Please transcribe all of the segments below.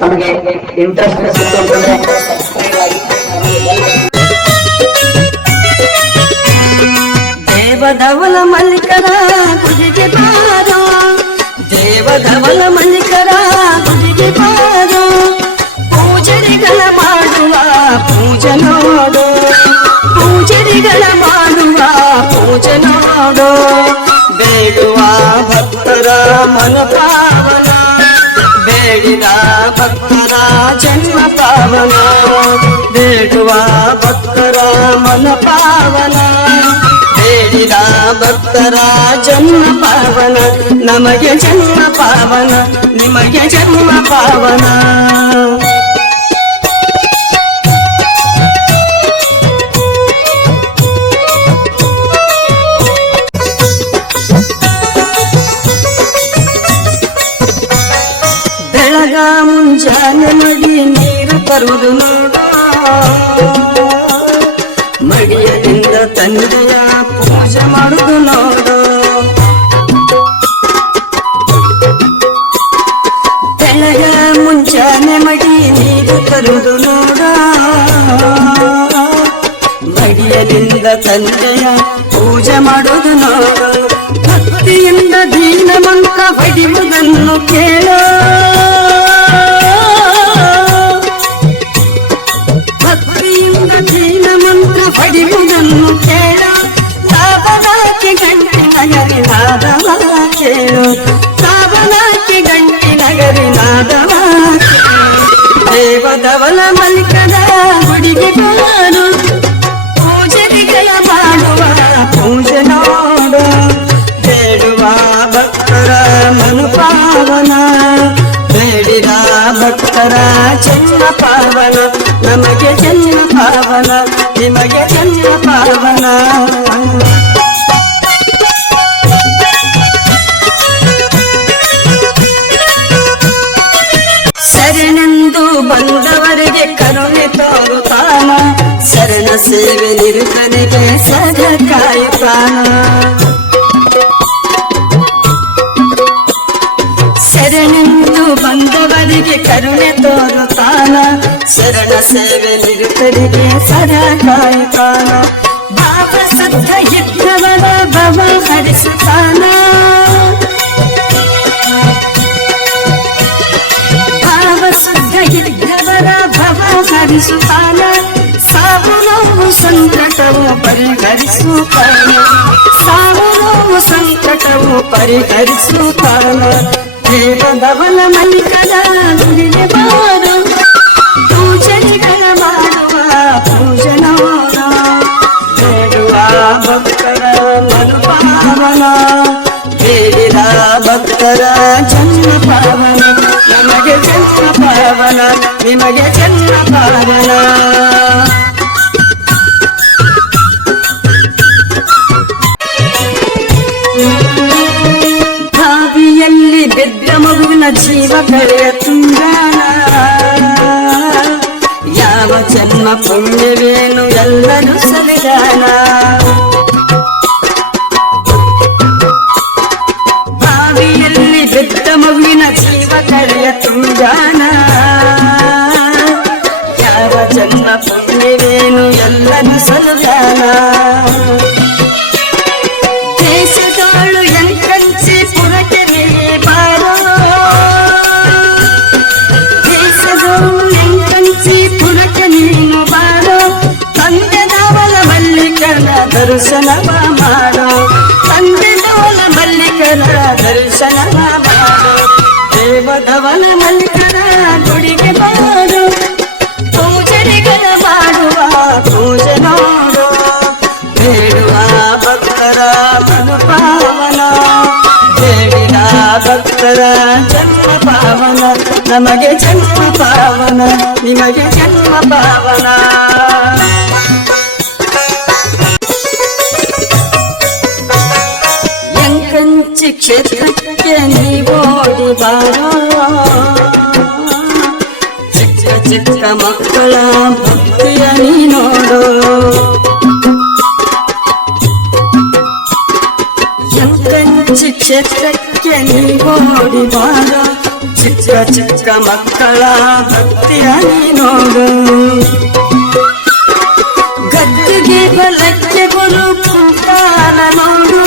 ನಮಗೆ ಇಂಟ್ರೆಸ್ಟ್ ಸಿಕ್ತು ಅಂತಂದ್ರೆ ದೇವಧವಲ ಮಲ್ಲಿಕರ ಗುಡಿಗೆ ಬಾರೋ, ದೇವಧವಲ ಮಲ್ಲಿಕರ ಗುಡಿಗೆ ಬಾರೋ, ಪೂಜರಿಗಳ ಮಾಡುವ ಪೂಜೆ ನೋಡು, ಪೂಜರಿಗಳ ಮಾಡುವ ಪೂಜೆ ನೋಡು, ಬೇಡುವ ಭಕ್ತರ ಮನ ಪಾವನ, ಬೇಡಿದ ಭಕ್ತರ ಜನ್ಮ ಪಾವನ, ಬೇಡುವ ಭಕ್ತರ ಮನ ಪಾವನ, ಬೇಡಿದ ಭಕ್ತರ ಜನ್ಮ ಪಾವನ, ನಮಗೆ ಜನ್ಮ ಪಾವನ, ನಿಮಗೆ ಜನ್ಮ ಪಾವನ. ಬೆಳಗ ಮುಂಜಾನೆ ಮಡಿ ನೀರು ತರುವುದು ನೋಡ, ಮಡಿಯದಿಂದ ತಂದೆಯ ಪೂಜೆ ಮಾಡುದು ನೋಡು, ಬೆಳಗ ಮುಂಜಾನೆ ಮಡಿ ನೀರು ತರುವುದು ನೋಡ, ಮಡಿಯದಿಂದ ತಂದೆಯ ಪೂಜೆ ಮಾಡುದು ನೋಡು, ಭಕ್ತಿಯಿಂದ ದೀನ ಮಂತ್ರ ಬಡಿಯುವುದನ್ನು ಕೇಳೋ, ಭಕ್ತಿಯಿಂದ ದೀನ ಮಂತ್ರ ಬಡಿಯುವುದನ್ನು ಕೇಳ, ಲಾಭದಾಕೆ ಗಂಟಿ ನಗರಿ ನಾದವ ಕೇಳು, ಲಾಭದಾಕೆ ಗಂಟಿ ನಗರಿ ನಾದವ ಕೇಳು, ದೇವಧವಲ ಮಲ್ಲಿಕರ ಗುಡಿಗೆ ಬಾರು, ಪೂಜರಿಗಳ ಮಾಡುವ ಪೂಜೆ ನೋಡು, ಬೇಡುವ ಭಕ್ತರ ಮನು ಪಾವನ, ಬೇಡಿದ ಭಕ್ತರ ಜನ್ಮ ಪಾವನ, ನಮಗೆ ಜನ್ಮ ಪಾವನ, ನಿಮಗೆ ಜನ್ಮ ಪಾವನ. ಶರಣೆಂದು ಬಂದವರಿಗೆ ಕರುಣೆ ತೋರುತ್ತಾನ, ಶರಣ ಸೇವೆ ನಿರುತನಿಗೆ ಸದಾ ಕಾಯುತ್ತಾನ, ಶರಣೆಂದು ಬಂದವರಿಗೆ ಕರುಣೆ ತೋರುತ್ತಾನ, ಶರಣ ಸೇವೆ ನಿರುತರಿಗೆ ಸದಾ ಕಾಯುತ್ತಾನ, ಭಾವ ಸತ್ತ ಇದ್ದವರ ಭವ ಹರಿಸುತ್ತಾನ, ಭಾವ ಸತ್ತ ಇದ್ದವರ ಭವ ಹರಿಸುತ್ತಾನ, ಸಾವು ನೋವು ಸಂಕಟವು ಪರಿಹರಿಸುತ್ತಾನ, ಸಾವು ನೋವು ಸಂಕಟವು ಪರಿಹರಿಸುತ್ತಾನ, ದೇವಧವಲ ಮಲ್ಲಿಕರ ಗುಡಿಗೆ ಬಾರು, ಪೂಜರಿಗಳ ಮಾಡುವ ಪೂಜೆ ನೋಡು, ಬೇಡುವ ಭಕ್ತರ ಮನು ಪಾವನ, ಬೇಡಿದ ಭಕ್ತರ ಜನ್ಮ ಪಾವನ, ನಮಗೆ ಜನ್ಮ ಪಾವನ, ನಿಮಗೆ ಜನ್ಮ ಪಾವನ. ಬಾವಿಯಲ್ಲಿ ಬಿದ್ದ ಮಗುವಿನ ಜೀವ ಕಳೆಯ ತುಂಗಾನ, ಯಾವ ಜನ್ಮ ಪುಣ್ಯವೇನು ಎಲ್ಲರೂ ಸರಿದಾನ, ಬಾವಿಯಲ್ಲಿ ಬಿದ್ದ ಮಗುವಿನ ಜೀವ ಕಳೆಯ ತುಂಗಾನ, ಯಾವ ಜನ್ಮ ಪುಣ್ಯವೇನು ಎಲ್ಲರೂ ಸರಿದಾನ, ದೇಶದೋಳು ಎಂಕಂಚಿ ಪುರಕ್ಕೆ ನೀ ಬಾರೋ, ದೇಶದೋಳು ಎಂಕಂಚಿ ಪುರಕ್ಕೆ ನೀನು ಬಾರೋ, ತಂದೆದವಲ ಮಲ್ಲಿಕರ ದರ್ಶನವ ಮಾಡೋ, ತಂದೆದವಲ ಮಲ್ಲಿಕರ ದರ್ಶನವ ಮಾಡೋ, ದೇವಧವಲ ಮಲ್ಲಿಕರ ಗುಡಿಗೆ ಬಾರೋ, ಪೂಜರಿಗಳ ಮಾಡುವ ಪೂಜೆ ನೋಡು, ಬೇಡುವ ಭಕ್ತರ ಮನು ಪಾವನ, ಬೇಡಿದ ಭಕ್ತರ ಜನ್ಮ ಪಾವನ, ನಮಗೆ ಜನ್ಮ ಪಾವನ, ನಿಮಗೆ ಜನ್ಮ ಪಾವನ. ಎಂಕಂಚಿ ಕ್ಷೇತ್ರಕ್ಕೆ ನೀವೋಡಿ ಬಾರೋ, ಚಿಕ್ಕ ಚಿಕ್ಕ ಮಕ್ಕಳ ಭಕ್ತಿಯ ನೀ ನೋಡು, ಎಂಕಂಚಿ ಕ್ಷೇತ್ರಕ್ಕೆ ನೀವೋಡಿ ಬಾರೋ, ಚಿಕ್ಕ ಚಿಕ್ಕ ಮಕ್ಕಳ ಭಕ್ತಿಯ ನೋಡು ಗದ್ದುಗೆ ಬಲಕ್ಕೆ ಗುರು ಕುಂತಾನ ನೋಡು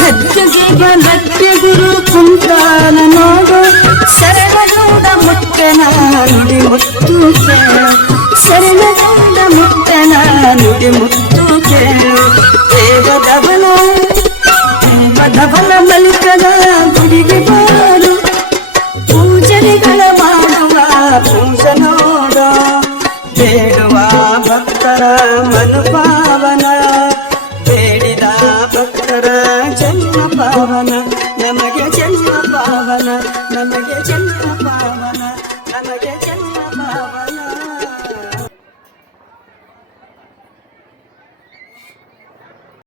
ಗದ್ದುಗೆ ಬಲಕ್ಕೆ ಗುರು ಕುಂತಾನ ನೋಡು ಶರಣಗೌಡ ಮುಟ್ಟನ ನುಡಿ ಮುತ್ತು ಕೇಳು ಶರಣಗೌಡ ಮುಟ್ಟನ ನುಡಿ ಮುತ್ತು ಕೇಳು ದೇವದವನ